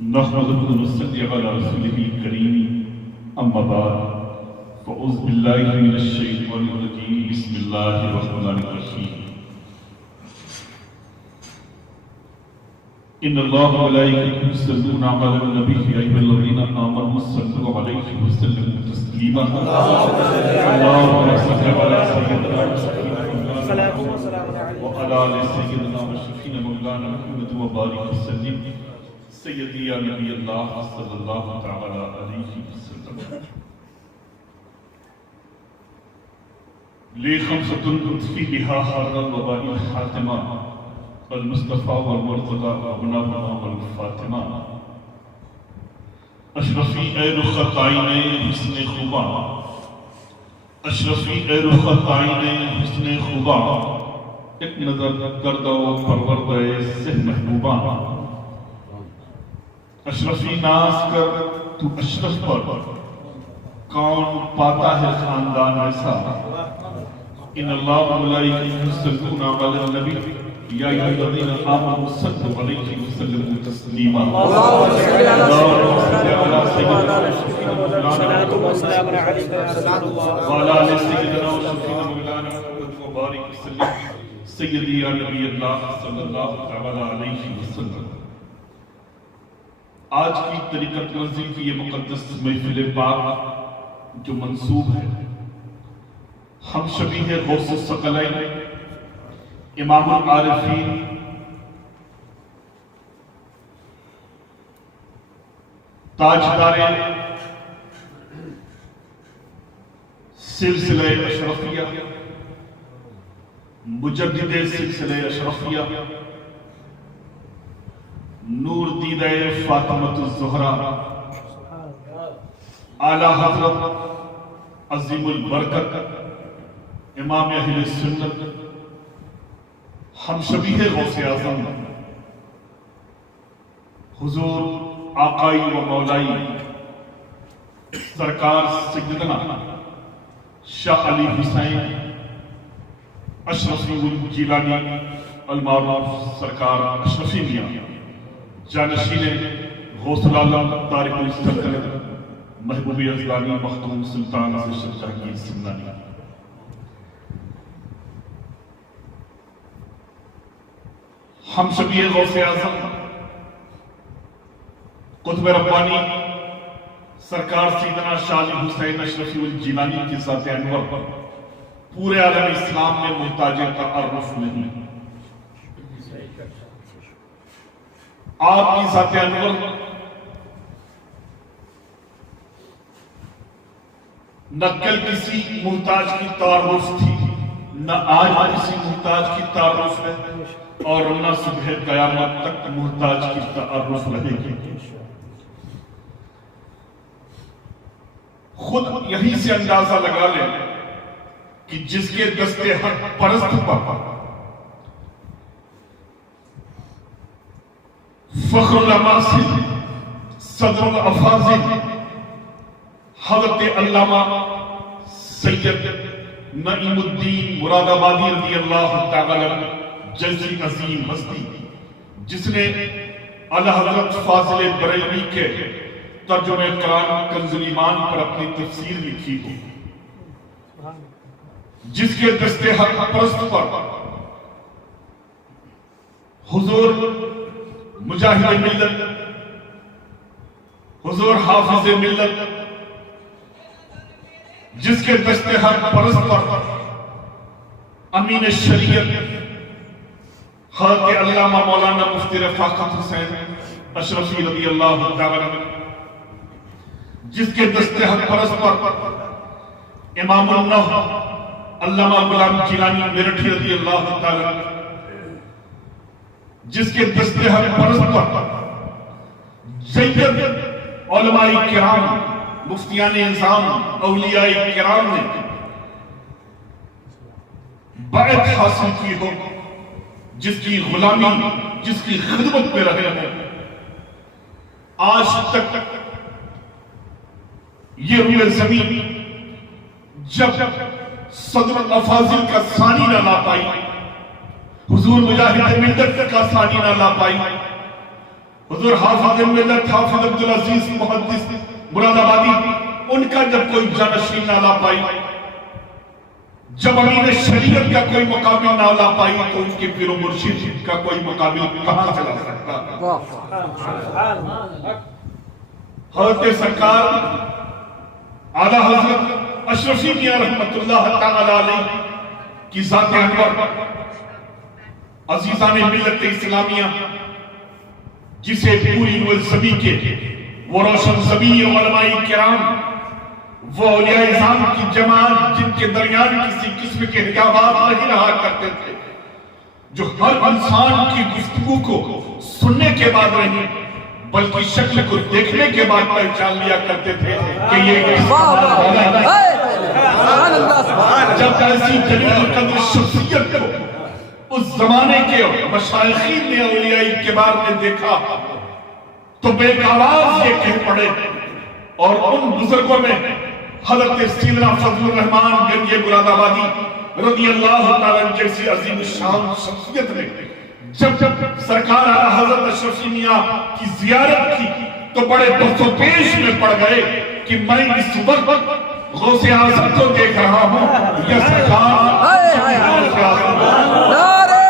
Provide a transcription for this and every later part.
نحمده ونصلي على رسوله الكريم أما بعد فأعوذ بالله من الشيطان الرجيم بسم الله الرحمن الرحيم إن الله وملائكته يصلون على النبي يا أيها الذين آمنوا صلوا عليه وسلموا تسليما اللهم صل على سيدنا وعلى آل سيدنا وشفينا مولانا محمد وبارك وسلم سيدي يا نبي الله صلى الله تعالى عليه وسلم لي خمسة تطفي بها حر الوباء الحاتمة المصطفى والمرتضى وابناؤنا والفاطمہ اشرفی اے رخ آئین حسن خوبا اشرفی اے رخ آئین حسن خوبا ایک نظر کر دو پروردہ سہ محبوبہ اشرفی ناز کر تو اشرف پر کون پاتا ہے خاندان ایسا ان اللہ ملائکہ یصلون علی النبی یا ایھا الذین آمنوا صلوا علیہ وسلموا تسلیما اللهم صل علی سیدنا وعلى آل سیدنا وشفیعنا مولانا محمد وبارک وسلم سیدی یا نبی اللہ صلی اللہ تعالی علیہ وسلم۔ آج کی طریقت منزل کی یہ مقدس محفل پاک جو منسوب ہے ہم شبیہ غوث الثقلین امام العارفین تاجدار سلسلہ اشرفیہ مجدد سلسلہ اشرفیہ نور دیدہ فاطمۃ الزہرا اعلیٰ حضرت عظیم البرکت امام اہل سنت ہم شبیہ غوث اعظم حضور آقائی و مولائی سرکار سیدنا شاہ علی حسین اشرفی الجیلانی المعروف سرکار اشرفی میاں جانشین غوث العالم طارق السلطنت محبوب یزدانی مخدوم سلطان اشرف جہانگیر سمنانی ہم شبیہ غوث اعظم قطب ربانی سرکار سیدنا شاہ علی حسین اشرفی الجیلانی کی ذات انور پر پورے عالم اسلام میں محتاج تعارف نہیں۔ آپ کی ذات انور نہ کل کسی محتاج کی تعارف تھی نہ آج کسی محتاج کی تعارف ہے اور نہ صبح قیامت تک محتاج کی تعارف رہے گی۔ خود یہی سے اندازہ لگا لیں کہ جس کے دست حق پرست پر فخر الاماثل صدر الافاضل حضرت علامہ سید نعیم الدین مراد آبادی رضی اللہ تعالی جلسی عظیم ہستی جس نے اعلیٰ حضرت فاضل بریلوی کے ترجمہ قرآن کنز ایمان پر اپنی تفسیر لکھی ہو، جس کے دست حق پرست پر حضور مجاہد ملت حضور حافظ ملت جس کے دست حق پرست پر امین شریعت حضرت علامہ مولانا مفتی رفاقت حسین اشرفی رضی اللہ تعالی جس کے دست حق پرست پر امام النحو علامہ غلام جیلانی میرٹھی رضی اللہ تعالی جس کے دست حق پرست پر سید علماء کرام مفتیان نظام اولیاء کرام نے بیعت حاصل کی ہو، جس کی غلامی جس کی خدمت میں رہے ہیں، آج تک یہ روئے زمین جب صدر الافاضل کا ثانی نہ لا پائی، حضور مجاہد ملت کا ثانی نہ لا پائی، حضور حافظ ملت حافظ عبدالعزیز محدث مراد آبادی، ان کا جب کوئی جانشین نہ لا پائی، جب امین شریعت کا کوئی مقابل نہ لا پائی، تو ان کے پیر و مرشد کا کوئی مقابل کہاں سے لا سکتا؟ حضرت سرکار اعلیٰ حضرت اشرفی میاں رحمت اللہ تعالی علیہ کی ذات انور، عزیزان ملت اسلامیہ، جسے پوری زمین کے وہ روشن ضمیر علماء کرام، وہ اولیاء اعظام کی جماعت جن کے درمیان کسی قسم کے حجابات نہیں رہا کرتے تھے، جو ہر انسان کی گفتگو کو سننے کے بعد نہیں بلکہ شکل کو دیکھنے کے بعد پہچان لیا کرتے تھے کہ یہ جب ایسی جلیل القدر شخصیت کو اس زمانے کے مشائخین نے اولیاء کبار نے دیکھا تو بے آواز یہ کہہ پڑے، اور ان بزرگوں میں حضرت سیدنا فضل الرحمان گنج مراد آبادی رضی اللہ تعالیٰ جیسی عظیم الشان شخصیت نے جب سرکار اعلیٰ حضرت اشرفی میاں کی زیارت کی تو بڑے دست و پیش میں پڑ گئے کہ میں اس وقت غوث اعظم کو دیکھ رہا ہوں یا سرکار نعرہ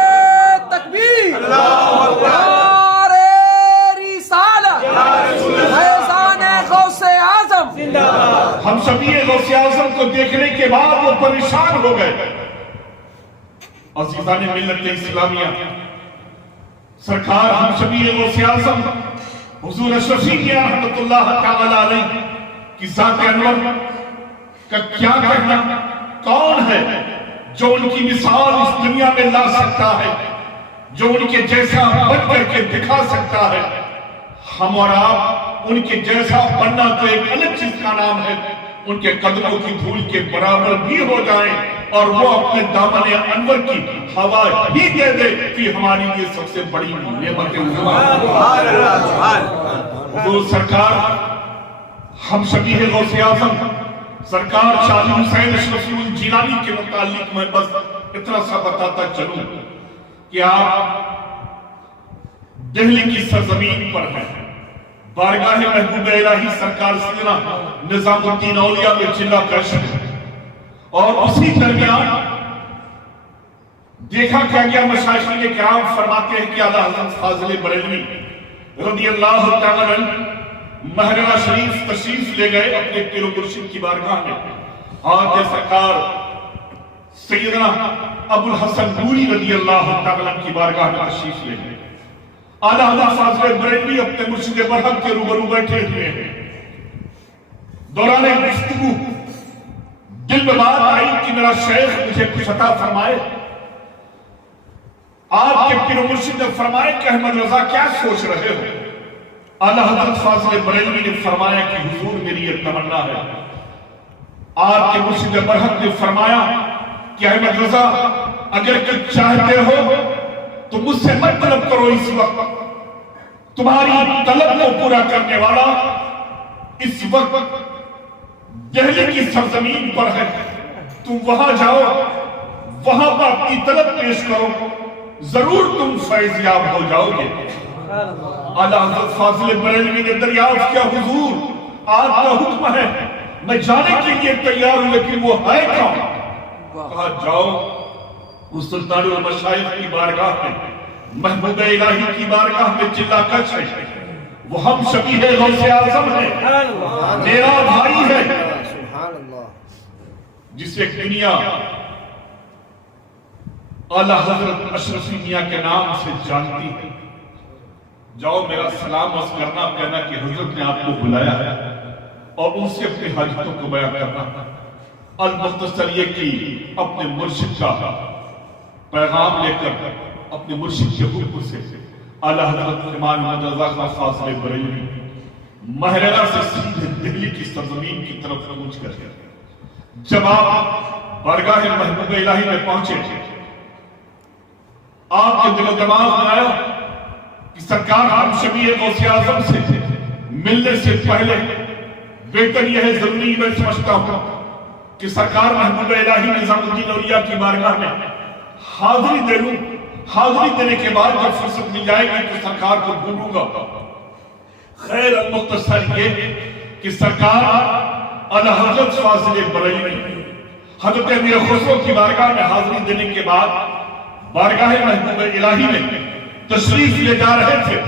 تکبیر، نعرہ رسالہ، فیضان غوث اعظم۔ ہم سبھی غوث اعظم کو دیکھنے کے بعد وہ پریشان ہو گئے۔ عزیزان ملت اسلامیہ، سرکار ہم سبھی غوث اعظم حضور اشرفی میاں رحمت اللہ تعالی علیہ کی ذات انور کا کیا کہنا، کون ہے جو ان کی مثال اس دنیا میں لا سکتا ہے، جو ان کے جیسا بن کر کے دکھا سکتا ہے؟ ہم اور آپ ان کے جیسا بننا تو ایک الگ چیز کا نام ہے، ان کے قدموں کی دھول کے برابر بھی ہو جائیں اور وہ اپنے دامن انور کی ہوا ہی دے دے کہ ہماری یہ سب سے بڑی نعمت حضور سرکار ہم سبھی غوث اعظم سرکار شاہ حسین اشرفی الجیلانی کے متعلق میں بس اتنا سا بتاتا چلوں کہ آپ دہلی کی سرزمین پر ہیں، بارگاہ محبوب الہی سرکار سیدنا نظام الدین اولیاء میں چلا کرشن، اور اسی درمیان دیکھا کیا گیا مشائخین کرام فرماتے ہیں کہ اعلیٰ حضرت فاضل بریلوی رضی اللہ تعالی عنہ مہرہ شریف تشریف لے گئے اپنے پیر و مرشد کی بارگاہ میں، آج سرکار سیدنا ابو الحسن نوری رضی اللہ تعالی عنہ کی بارگاہ میں تشریف لے گئے۔ اعلیٰ حضرت فاضل بریلوی اپنے مرشد برحق کے روبرو بیٹھے ہوئے ہیں، دوران گفتگو دل میں بات آئی کہ میرا شیخ مجھے کچھ عطا فرمائے۔ آپ کے پیر و مرشد نے فرمائے کہ احمد رضا کیا سوچ رہے ہو؟ اعلیٰ حضرت فاضل بریلوی نے فرمایا کہ حضور میری یہ تمنا ہے۔ آپ کے مرشد برحق نے فرمایا کہ احمد رضا اگر کچھ چاہتے ہو تو مجھ سے مت طلب کرو، اس وقت تمہاری طلب کو پورا کرنے والا اس وقت دہلی کی سرزمین پر ہے، تم وہاں جاؤ، وہاں پر اپنی طلب پیش کرو، ضرور تم فیض یاب ہو جاؤ گے۔ اعلیٰ حضرت فاضل بریلوی نے دریافت کیا، حضور آپ کا حکم ہے، میں جانے کے لیے تیار ہوں، لیکن وہ ہے کون؟ کہا جاؤ اس سلطان المشائخ کی بارگاہ میں، محبوب الہی کی بارگاہ میں چلا کش ہے، وہ ہم سبھی غوث اعظم ہے، میرا بھائی ہے، جسے دنیا اعلیٰ حضرت اشرفی میاں کے نام سے جانتی ہے۔ جاؤ میرا سلام عرض کرنا، کہنا کہ حضرت نے آپ کو بلایا ہے اور ان سے اپنے حاجتوں کو بیان کرنا۔ المختصر یہ کہ اپنے مرشد کا پیغام لے کر اپنے مرشد کے حکم سے اعلیٰ حضرت امام احمد رضا خان فاضل بریلوی مہرہ سے سیدھے دہلی کی سرزمین کی طرف پہنچ کر جب آپ بارگاہ محبوب الہی میں پہنچے، آپ کے دل و دماغ میں آیا کہ سرکار ہم شبیہ غوث اعظم سے ملنے سے پہلے بہتر یہ ہے، ضروری میں سمجھتا ہوں کہ سرکار محبوب الہی نظام الدین اولیاء کی بارگاہ میں حاضری دے لوں، حاضری دینے کے بعد جب فرصت مل جائے گی تو سرکار کو ڈھونڈوں گا خیر المختصر یہ کہ سرکار اعلی حضرت فاضل بریلوی حضرت امیر خسرو کی بارگاہ میں حاضری دینے کے بعد بارگاہ محبوب الہی میں تشریف لے جا رہے تھے.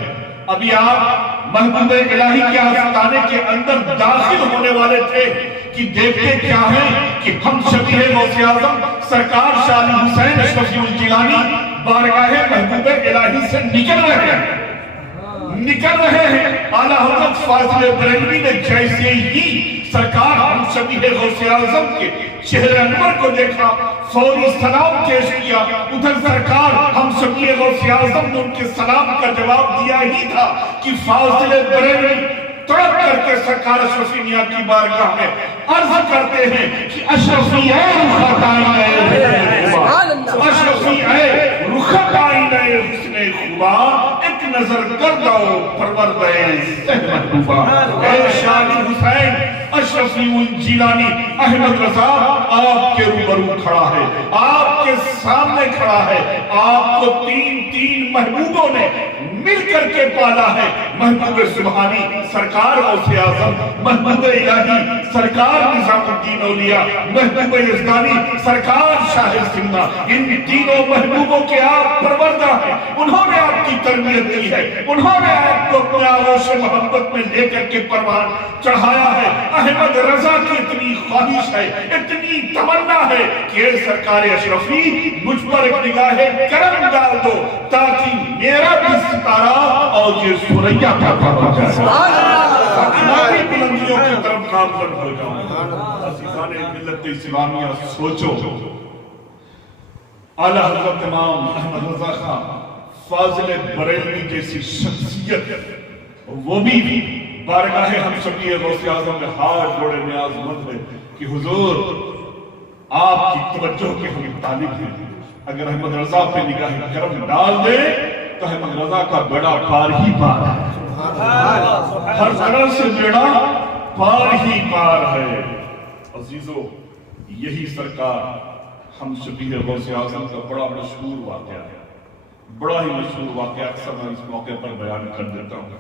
ابھی آپ محبوب الہی کے آستانے کے اندر داخل ہونے والے تھے کہ دیکھتے کیا ہیں کہ ہم شبیہ غوث اعظم سرکار شاہ علی حسین اشرفی الجیلانی بارگاہ محبوب الہی سے نکل رہے ہیں. اعلیٰ حضرت فاضل بریلوی نے جیسے ہی سرکار ہم شبیہ غوث اعظم کے چہرے انور کو دیکھا فوری سلام پیش کیا. ادھر سرکار ہم شبیہ غوث اعظم نے ان کے سلام کا جواب دیا ہی تھا کہ فاضل بریلوی تڑپ کر کے سرکار اشرفی میاں کی بارگاہ میں عرض کرتے ہیں کہ اشرفی اے رخت آئینہ اشرفی اے رخت آئینہ حسن خوبا ایک نظر کر دو پرورد محبوبہ. اے شاہ حسین اشرفی الجیلانی احمد رضا آپ کے روبرو کھڑا ہے, آپ کے سامنے کھڑا ہے. آپ کو تین محبوبوں نے مل کر کے پالا ہے. محبوب سبحانی سرکار غوث اعظم, محبوب الہی سرکار نظام الدین اولیاء, محبوب یزدانی سرکار شاہ سمنا. ان تینوں محبوبوں کے آپ پروردہ ہیں. انہوں نے آپ کی تربیت دی ہے, انہوں نے آپ کو اپنے آغوش محبت میں لے کر کے پروان چڑھایا ہے. احمد رضا کی اتنی خواہش ہے, اتنی تمنا ہے کہ اے سرکار اشرفی مجھ پر ایک نگاہ کرم ڈال دو تاکہ میرا بھی ستارہ اور یہ سوریا کا پڑا جائے. ہماری بلندیوں کی طرف نامزد ہو جاؤں. عزیزان ملت اسلامیہ سوچو, اعلیٰ حضرت امام احمد رضا خان فاضل بریلوی جیسی شخصیت وہ بھی بارگاہ ہم شبیہ غوث اعظم میں ہاتھ جوڑے نیاز مند ہے کہ حضور آپ کی توجہ کے ہم طالب ہیں. اگر احمد رضا پہ نگاہ کرم ڈال دے تو احمد رضا کا بیڑا پار ہی پار ہے. ہر طرح سے بیڑا پار ہی پار ہے. عزیزو یہی سرکار ہم شبیہ غوث اعظم کا بڑا مشہور واقعہ ہے, بڑا ہی مشہور واقعہ اکثر میں اس موقع پر بیان کر دیتا ہوں.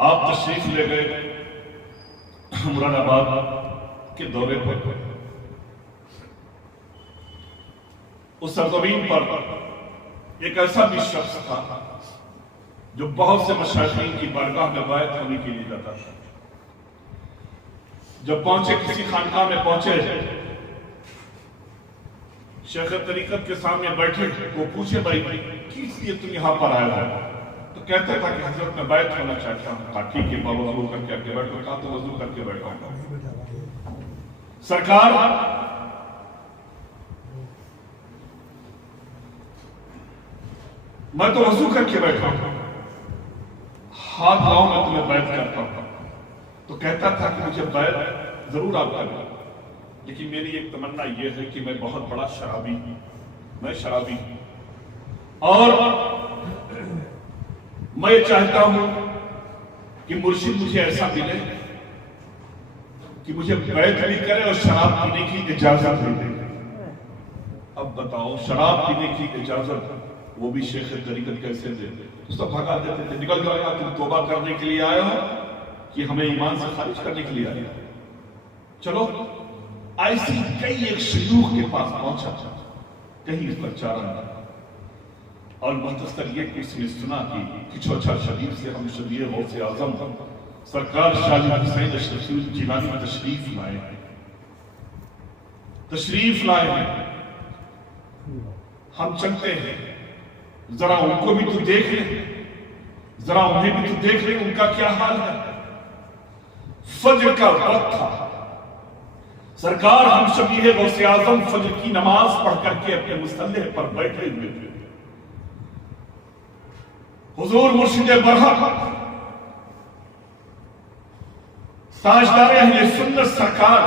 آپ تشریف لے گئے مراد آباد کے دورے پر. اس سرزمین پر ایک ایسا بھی شخص تھا جو بہت سے مشائخین کی بارگاہ میں بیعت ہونے کے لیے جاتا تھا. جب پہنچے کسی خانقاہ میں پہنچے, شیخ طریقت کے سامنے بیٹھے, وہ پوچھے بھائی کس لیے تم یہاں پر آیا ہے؟ تو کہتا تھا کہ حضرت میں بیعت ہونا چاہتا ہوں. کہا ٹھیک ہے وضو کر کے بیٹھو. کہا تو وضو کر کے بیٹھا ہوں. سرکار میں تو وضو کر کے بیٹھا ہوں, ہاتھ لاؤں میں تمہیں بیعت کرتا ہوں. تو کہتا تھا کہ مجھے بیعت ضرور آپ کریں, لیکن میری ایک تمنا یہ ہے کہ میں بہت بڑا شرابی ہوں, میں شرابی ہوں, اور میں یہ چاہتا ہوں کہ مرشد مجھے ایسا ملے کہ مجھے بیعت بھی کرے اور شراب پینے کی اجازت بھی دے. اب بتاؤ شراب پینے کی اجازت وہ بھی شیخ طریقت کیسے دے؟ اس تو بھگا دیتے تھے, نکل جاؤ یہاں, تم توبہ کرنے کے لیے آئے ہو کہ ہمیں ایمان سے خارج کرنے کے لیے آئے ہو. چلو ایسی کئی ایک شیوخ کے پاس پہنچا, کہیں اس پر چارہ نہ, اور مختصر یہ کہ اس نے سنا کہ چوچھا شریف سے ہم شبیہ غوث اعظم سرکار شاہ علی حسین اشرفی الجیلانی تشریف لائے ہیں. ہم چلتے ہیں, ذرا ان کو بھی تو دیکھ لیں, ذرا انہیں بھی تو دیکھ لیں ان کا کیا حال ہے. فجر کا وقت تھا, سرکار ہم شبیہ غوث اعظم فجر کی نماز پڑھ کر کے اپنے مصلی پر بیٹھے ہوئے تھے. حضور مرشد برحق تاجدار اہل سنت سرکار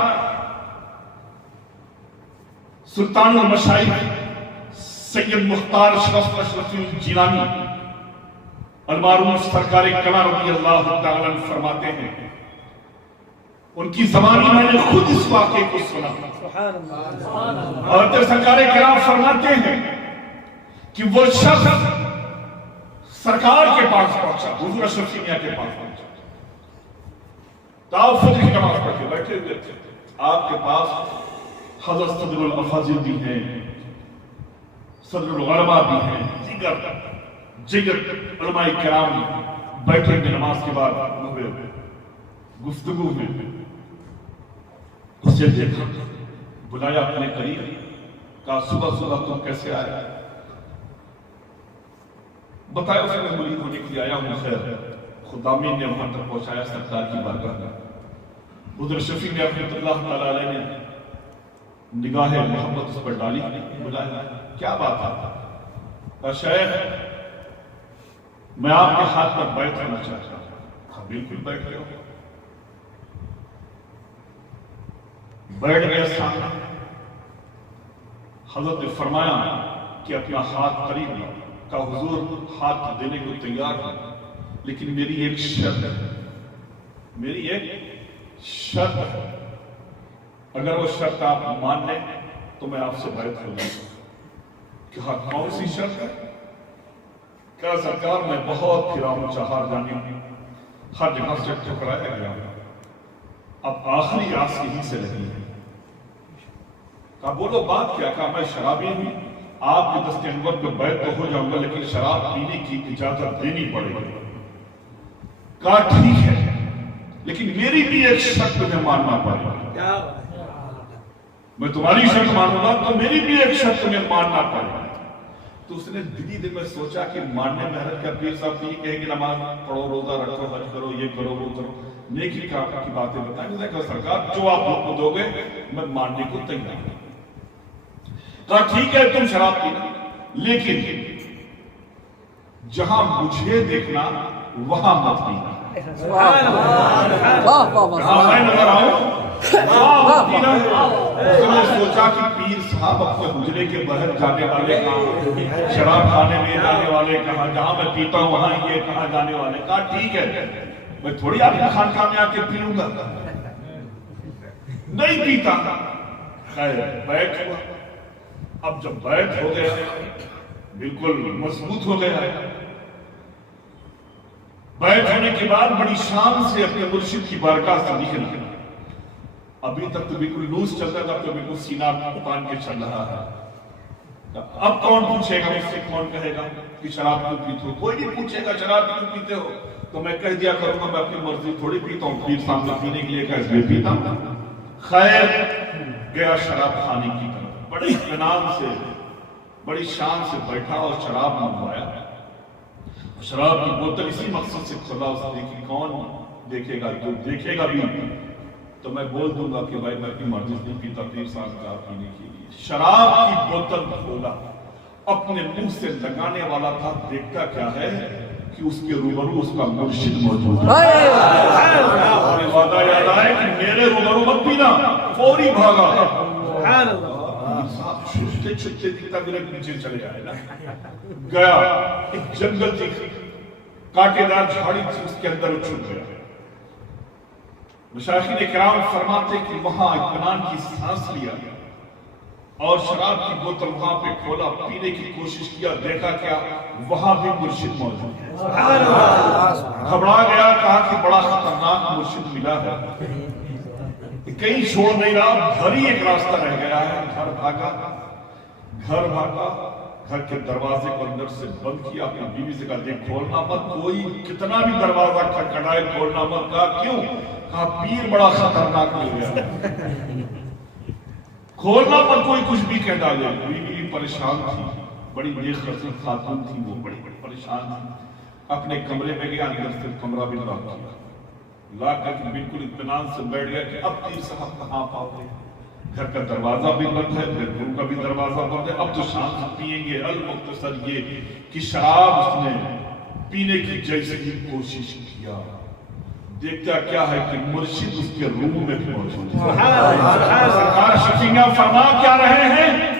سلطان المشائخ سید مختار اشرفی الجیلانی المعروف سرکار کلا رضی اللہ تعالی عنہ فرماتے ہیں, ان کی زبانی میں نے خود اس واقعے کو سنا, اور سرکار کرام فرماتے ہیں کہ وہ شخص سرکار کے پاس پہنچا، حضور اشرف سینیا کے پاس پہنچا، تو آپ فجر کی نماز پڑھ کے بیٹھے ہوئے تھے، آپ کے پاس حضرت صدر الافاضل بھی ہیں، صدر العلماء بھی ہیں، جگر علماء کرام بیٹھے ہوئے نماز کے بعد گفتگو میں اسے دیکھا، بلایا اپنے قریب، کہا صبح صبح تم کیسے آئے؟ بتایا اس میں مرید ہونے کے لیے آیا ہوں، خیر خدامین نے وہاں تک پہنچایا سرکار کی بارگاہ میں۔ حضرت شفیع نے رحمۃ اللہ تعالی علیہ نے نگاہ محبت اس پر ڈالی، بلایا، کیا بات ہے؟ شیخ میں آپ کے ہاتھ پر بیعت ہونا چاہتا ہوں۔ بالکل بیٹھ گیا، بیٹھ گیا سامنے۔ حضرت نے فرمایا کہ اپنا ہاتھ قریب لاؤ، کہا حضور ہاتھ دینے کو تیار ہے، لیکن میری ایک شرط ہے، میری ایک شرط ہے، اگر وہ شرط آپ مان لیں تو میں آپ سے بیعت ہو جاؤں۔ کہا کون سی شرط ہے؟ کہا سرکار میں بہت پھرا ہوں، چہار جانے ہر جگہ سے ٹھکرایا گیا، اب آخری آس یہیں سے لگی ہے۔ کہا بولو بات کیا؟ کہا میں شرابی ہوں، آپ کے دست انور پہ بیعت تو ہو جاؤں گا، لیکن شراب پینے کی اجازت دینی پڑے گی۔ کہا ٹھیک ہے، لیکن میری بھی ایک شرط تمہیں ماننا پڑے گا، میں تمہاری شرط مانوں گا تو میری بھی ایک شرط تمہیں ماننا پڑے گا۔ تو اس نے دل میں سوچا کہ ماننے میں حرج کیا، پیر صاحب یہ کہیں گے نماز پڑھو، روزہ رکھو، حج کرو، یہ کرو، وہ کرو، نیکی کی باتیں بتائیں گے، کہا سرکار جو آپ لوگ کو دو گے میں ماننے کو تیار ہوں۔ کہا ٹھیک ہے تم شراب پینا، لیکن جہاں مجھے دیکھنا وہاں مت پینا۔ کہا میں نظر آؤں وہاں مت پینا۔ اس نے سوچا کہ پیر صاحب اپنے حجرے کے باہر جانے والے کہاں، شراب کھانے میں جانے والے کہاں، جہاں میں پیتا ہوں وہاں یہ کہاں جانے والے۔ کہا ٹھیک ہے میں تھوڑی آپ کی خانقاہ میں آ کے پیوں گا، نہیں پیتا۔ خیر بیعت ہوا، اب جب بیعت ہو گیا بالکل مضبوط ہو گیا، بیعت ہونے کے بعد بڑی شان سے اپنے مرشد کی بارگاہ سے نکلا۔ ابھی تک تو بالکل لوز چل رہا تھا، تو بالکل سینہ تان کے چل رہا ہے۔ اب کون پوچھے گا مجھ سے، کون کہے گا کہ شراب کیوں پیتے ہو؟ کوئی نہیں پوچھے گا شراب کیوں پیتے ہو، تو میں کہہ دیا کروں گا میں اپنی مرضی تھوڑی پیتا ہوں، پیر سامنے پینے کے لیے کہا اس پیتا ہوں۔ خیر گیا شراب خانے کی طرف، بڑے اطمینان سے بڑی شان سے بیٹھا اور شراب منگوایا۔ شراب کی بوتل اسی مقصد سے کھولا، اس نے کہ کون دیکھے گا، جو دیکھے گا بھی تو میں بول دوں گا کہ بھائی میں اپنی مرضی سے نہیں پیتا، پیر صاحب کا پینے کے لیے۔ شراب کی بوتل کھولا، اپنے منہ سے لگانے والا تھا، دیکھتا کیا ہے کہ اس کے روبرو اس کا مرشد موجود ہے۔ اور وعدہ یاد آئے کہ میرے روبرو مت پینا، فوری بھاگا۔ چھٹتے چھٹتے دیکھتا میرے پیچھے چلے آئے نا، گیا ایک جنگل تھی، کانٹے دار جھاڑی تھی، اس کے اندر چھپ گیا۔ مشایخین کرام فرماتے کہ وہاں اطمینان کی سانس لیا اور شراب کی بوتل وہاں پہ کھولا، پینے کی کوشش کیا، دیکھا کیا وہاں بھی مرشد موجود ہے۔ گھبرا گیا، کہا کہ بڑا خطرناک مرشد ملا ہے، کہیں چھوڑ نہیں رہا، گھر ہی ایک راستہ رہ گیا ہے۔ گھر بھاگا، گھر کے دروازے کو اندر سے بند کیا، اپنی بیوی سے کہا دیکھ کھولنا مت، کوئی کتنا بھی دروازہ کھٹکھٹائے کھولنا مت۔ کہا کیوں؟ کہا پیر بڑا خطرناک مل گیا، کھولنا مت، کوئی کچھ بھی کہہ ڈالے۔ بیوی پریشان تھی، بڑی بے خصلت خاتون تھی، وہ بڑی پریشان تھی، اپنے کمرے میں گیا، اندر سے کمرہ بھی لاک کیا، لا کر کے بالکل اطمینان سے بیٹھ گیا کہ اب پیر صاحب کہاں پاؤ گے، گھر کا دروازہ بھی بند ہے، بیڈ روم کا بھی دروازہ بند ہے، اب تو شام سے پیئیں گے۔ المختصر یہ کہ شراب اس نے پینے کی جیسے ہی کوشش کیا، دیکھتا کیا ہے کہ مرشد اس کے روم میں موجود ہے۔ سرکار شفیع فرما کیا رہے ہیں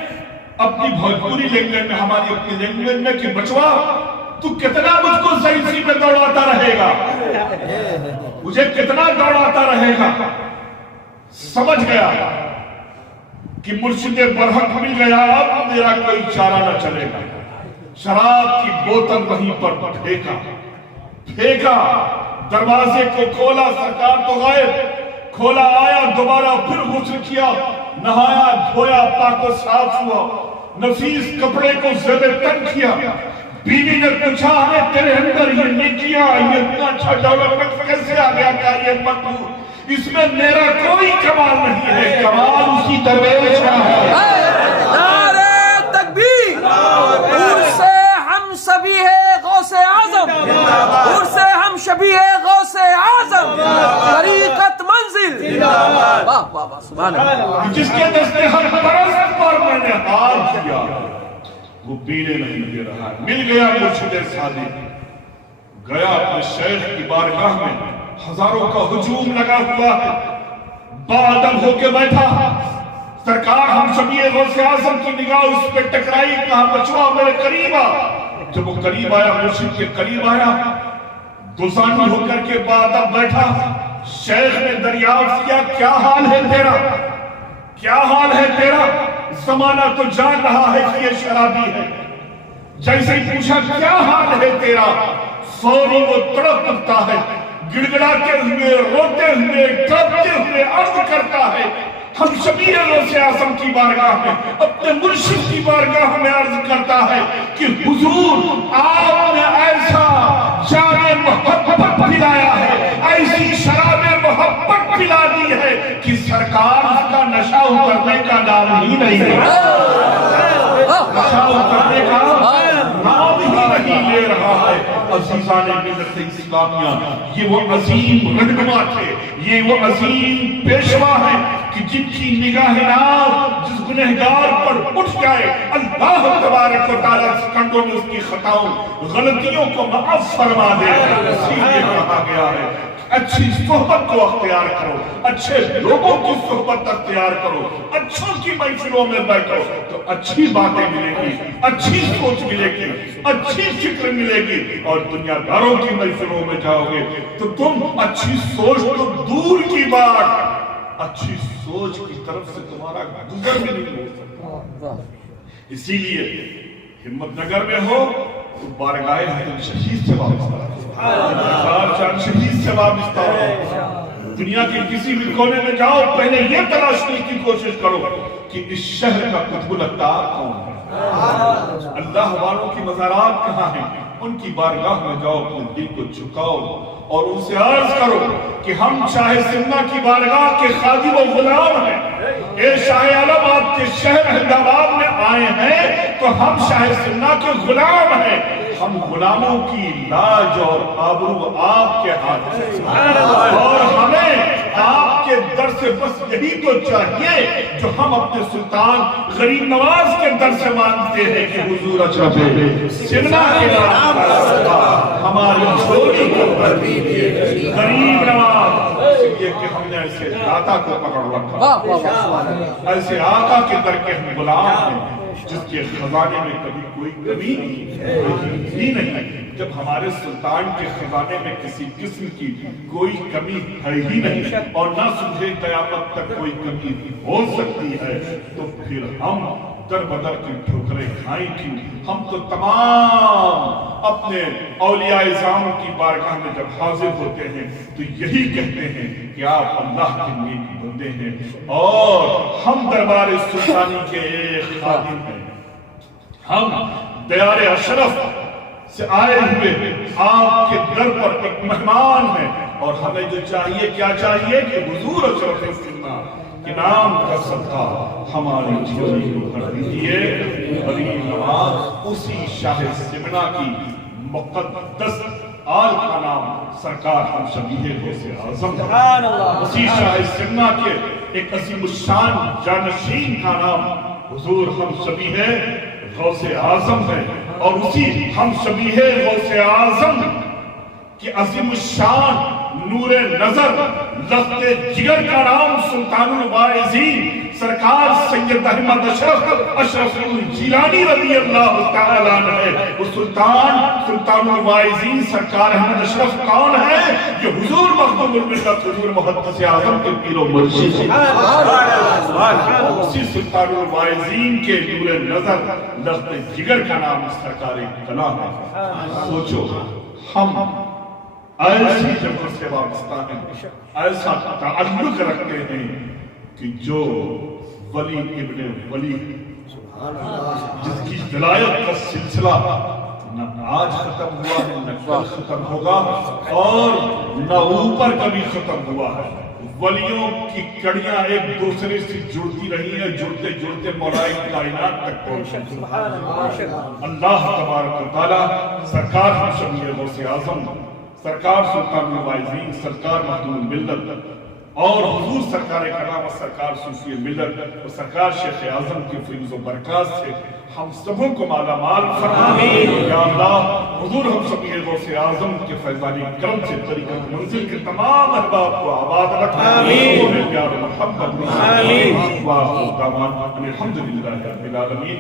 اپنی بھوجپوری لینگویج میں، ہماری اپنی لینگویج میں کہ بچوا تو کتنا مجھ کو سائنسی میں دوڑاتا رہے گا، مجھے کتنا دوڑاتا رہے گا۔ سمجھ گیا کہ مرشد برحق مل گیا، اب میرا کوئی چارہ نہ چلے گا۔ شراب کی بوتل وہیں پر پھینکا، دروازے کو کھولا، سرکار تو غائب، کھولا آیا، دوبارہ پھر غسل کیا، نہایا دھویا، پاک و صاف ہوا، نفیس کپڑے کو زیب تن کیا۔ بیوی نے پوچھا ہے تیرے اندر یہ نیکیاں، یہ اتنا اچھا ڈیولپمنٹ کیسے آ گیا؟ کہا یہ مت ہو، اس میں میرا کوئی کمال نہیں ہے، کمال اسی درویش کا ہے۔ نعرہ تکبیر! دور سے ہم شبیہ غوث اعظم، دور سے ہم شبیہ غوث اعظم، طریقت منزل، واہ واہ واہ، سبحان اللہ۔ جس کے دستے ہر پرست پر میں نے ہاتھ کیا، وہ پینے نہیں دے رہا ہے۔ مل گیا مرشد صادق، گیا اپنے شیخ کی بارگاہ میں، ہزاروں کا ہجوم لگا ہوا ہے، باادب ہو کے بیٹھا، سرکار ہم شبیہ غوث اعظم کی نگاہ اس پہ ٹکرائی، کہا بچوا میرے قریب آ۔ جب وہ قریب آیا، مرشد کے قریب آیا، دوزانی ہو کر کے باادب بیٹھا، شیخ نے دریافت کیا کیا حال ہے تیرا، کیا حال ہے تیرا؟ زمانہ تو جان رہا ہے کہ یہ شرابی ہے۔ جیسے ہی پوچھا کیا حال ہے تیرا، فوری وہ تڑپ اٹھتا ہے، گڑگڑاتے ہوئے، روتے ہوئے، کانپتے ہوئے عرض کرتا ہے، ہم شبیہ غوث اعظم کی بارگاہ میں، اپنے مرشد کی بارگاہ میں عرض کرتا ہے کہ حضور آپ نے ایسا جام محبت پلایا ہے، ایسی شراب محبت پلا دی ہے کہ سرکار اس کا نشہ اترنے کا نام ہی نہیں ہے، نشہ اترنے کا نام ہی نہیں لے رہا ہے۔ عزیزان ملت اسلامیہ، یہ وہ عظیم رہنما تھے، یہ وہ عظیم پیشوا ہیں کہ جن کی نگاہ ناز جس گنہگار پر اٹھ جائے، اللہ تبارک و تعالیٰ سکنڈوں میں اس کی خطاؤں غلطیوں کو معاف فرما دے۔ اسی لیے کہا گیا ہے اچھی صحبت کو اختیار کرو، اچھے لوگوں کی صحبت اختیار کرو، اچھوں کی محفلوں میں بیٹھو تو اچھی باتیں ملے گی، اچھی سوچ ملے گی، اچھی فکر ملے گی، اور دنیا داروں کی محفلوں میں جاؤ گے تو تم اچھی سوچ تو دور کی بات، اچھی سوچ کی طرف سے تمہارا گزر بھی نہیں ہو سکتا۔ اسی لیے ہمت نگر میں ہو تو بارگاہ حضرت شہید سے وابستہ رہو، چاند شہید سے وابستہ رہو۔ دنیا کے کسی بھی کونے میں جاؤ، پہلے یہ تلاشنے کی کوشش کرو کہ اس شہر کا قطب الاتار کون ہے، اللہ والوں کی مزارات کہاں ہیں، ان کی بارگاہ میں جاؤ، اپنے دل کو جھکاؤ اور ان سے عرض کرو کہ ہم شاہ سمنا کی بارگاہ کے خادم و غلام ہیں، اے شاہ عالم آپ کے شہر احمد آباد میں آئے ہیں تو ہم شاہ سمنا کے غلام ہیں، ہم غلاموں کی لاج اور آبرو آپ کے ہاتھ ہیں، اور ہمیں آپ کے در سے بس یہی تو چاہیے جو ہم اپنے سلطان غریب نواز کے در سے مانتے ہیں کہ حضور اشرف سمنا کے نام پر ہماری چھوٹی کو غریب نواز، اس لیے کہ ہم نے ایسے داتا کو پکڑ رکھا، ایسے آقا کے در کے ہم غلام ہیں جس کے خزانے میں کبھی کوئی کمی ہی نہیں۔ جب ہمارے سلطان کے خزانے میں کسی قسم کی کوئی کمی ہے ہی نہیں اور نہ صبح قیامت تک کوئی کمی ہو سکتی ہے، تو پھر ہم در بدر کی ٹھوکریں کھائیں کیوں؟ ہم تو تمام اپنے اولیاء اعظام کی بارگاہ میں جب حاضر ہوتے ہیں تو یہی کہتے ہیں کہ آپ اللہ کے نیک بندے ہیں اور ہم دربار سلطانی کے ایک خادم ہیں، ہم دیار اشرف سے آئے ہوئے آپ کے در پر ایک مہمان ہیں، اور ہمیں جو چاہیے کیا چاہیے کہ حضور اشرف سمنا کے نام کا صدقہ ہماری جھولی کو بھر دیجیے۔ غریب نواز اسی شاہ سمنا کی مقدس آل کا نام سرکار ہم شبیہ غوث اعظم ہے، اسی شاہ سمنا کے ایک عظیم الشان جانشین کا نام حضور ہم شبیہ غوث اعظم ہے، اور اسی ہم شبیہ غوث اعظم کی عظیم الشان نور نظر لخت جگر کا نام سلطان الواعظین سرکار سید احمد اشرف جیلانی رضی اللہ تعالیٰ عنہ ہے. وہ سلطان الواعظین سرکار احمد اشرف کون ہے؟ یہ حضور مخدوم الملت حضور محدث اعظم کے پیر و مرشد ہیں. اسی سلطان الواعظین کے نور نظر لفظ جگر کا نام سرکار کلام ہے. سوچو ہم ایسی جگہ سے وابستہ ہیں، ایسا تعلق رکھتے ہیں کہ جو ولی ابن ولی جس کی ولایت کا سلسلہ نہ آج ختم ہوا ہے نہ کل ختم ہوگا اور نہ اوپر کبھی ختم ہوا ہے. ولیوں کی کڑیاں ایک دوسرے سے جڑتی رہی ہیں، جڑتے جڑتے مولائے کائنات تک پہنچی. اللہ تبارک و تعالی سرکار ہم شبیر غوث اعظم، سرکار سلطان الواعظین، سرکار مخدوم الملت اور حضور سرکار کرام و سرکار صوفی ملت اور سرکار شیخ اعظم کے فیض و برکات سے ہم سبوں کو مالا مال فرمائے. یا اللہ حضور ہم سب یہ غوث اعظم کے فیضانی کرم سے طریقت منزل کے تمام احباب کو آباد رکھنا. آمین. پیار و محبت. آمین. واخر دعوانا الحمدللہ رب العالمین.